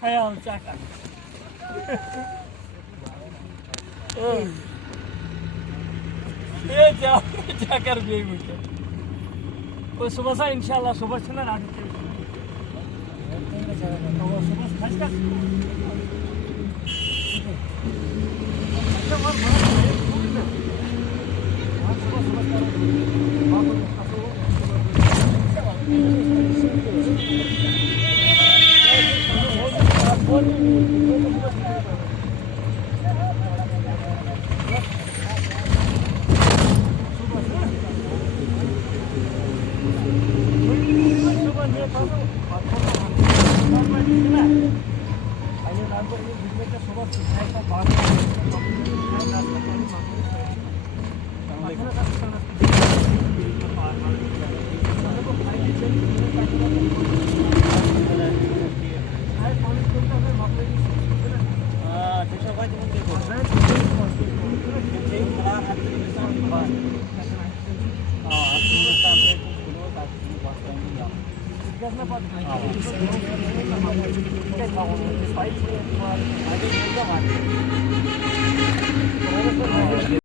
Hayal çakar. ये क्या कर गई मुझे वो सुबह से इंशाल्लाह सुबह से ना रात के वो सुबह खास का